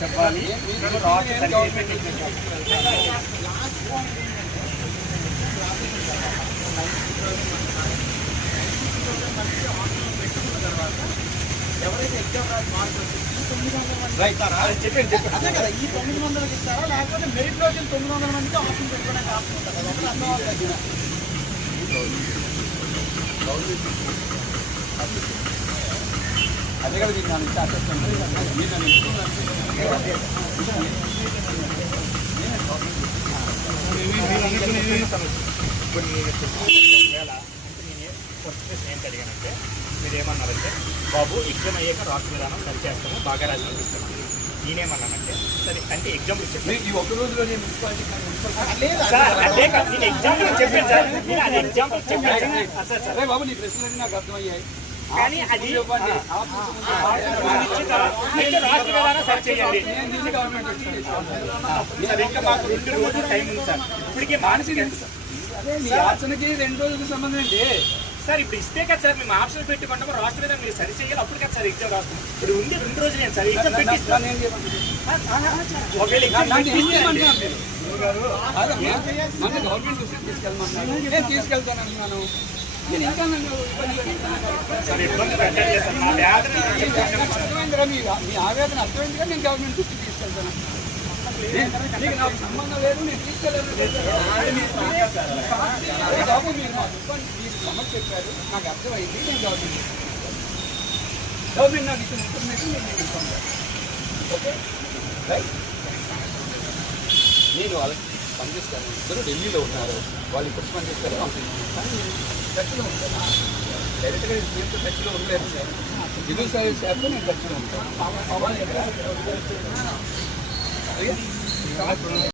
చెప్పాలి. ఎవరైతే ఎగ్జామ్ రాసి మార్కులు చెప్పండి అదే కదా, ఈ 900కి ఇస్తారా లేకపోతే మెరిట్ లో 900 మందికి ఆప్షన్ పెట్టుకోవడానికి ఆప్షన్ ఉంటుంది కదా, అర్థం అవ్వాలి. అదే కదా మీకు నన్ను అసెస్మెంట్ ఏం అడిగానంటే మీరు ఏమన్నారంటే బాబు ఎగ్జామ్ అయ్యాక రాష్ట్ర విధానం సరి చేస్తాము బాగా రాసి పంపిస్తాము. నేనేమన్నానంటే సరే అంటే ఎగ్జాంపుల్ చెప్పి ఈ ఒక్క రోజులో నేను ఎగ్జాంపుల్ చెప్పాను సరే బాబు, నీ ప్రశ్నలు నాకు అర్థమయ్యాయి. కానీ అది రాష్ట్ర విధానం సరి చేయండి. ఇంకా మాకు 2 రోజులు టైం ఉంది సార్. ఇప్పటికే మానసిక మీ ఆప్షన్కి 2 రోజులకు సంబంధం ఏంటి సార్? ఇప్పుడు ఇస్తే కదా సార్ మేము ఆప్షన్ పెట్టుకుంటాము. రాష్ట్ర విధానం మీరు సరి చేయాలి, అప్పుడు కదా సార్ ఎగ్జామ్ రాస్తాం. ఇప్పుడు ఉంది 2 రోజులు నేను సార్ ఎగ్జామ్ పెట్టిస్తాను. ఒకవేళ ఎగ్జామ్ గవర్నమెంట్ తీసుకెళ్ళమన్నాను, తీసుకెళ్తాను అన్నాను. నేను ఇంకా సార్ ఇబ్బంది పెట్టండి సార్. మా వ్యాధి అర్థమైందిరా, మీ ఆవేదన అర్థమైందిగా నేను గవర్నమెంట్ దృష్టికి తీసుకెళ్తాను. నీకు నాకు సంబంధం లేదు, నేను తీసుకెళ్ళలేదు. బాబు మీరు మీరు సమస్య చెప్పారు, నాకు అర్థమైంది. నేను గవర్నమెంట్ నాకు ఇచ్చిన ఇన్ఫర్మేషన్ నేను ఇన్ఫార్మ్ చేస్తాను. Okay right. నేను వాళ్ళకి పనిచేస్తాను. ఇద్దరు ఢిల్లీలో ఉన్నారు, వాళ్ళు ఇప్పుడు పనిచేస్తారు. కానీ టచ్లో ఉంటాను, డైరెక్ట్గా మీతో టచ్లో ఉండలేదు. సివిల్ సర్వీస్ యాప్తో నేను టచ్లో ఉంటాను.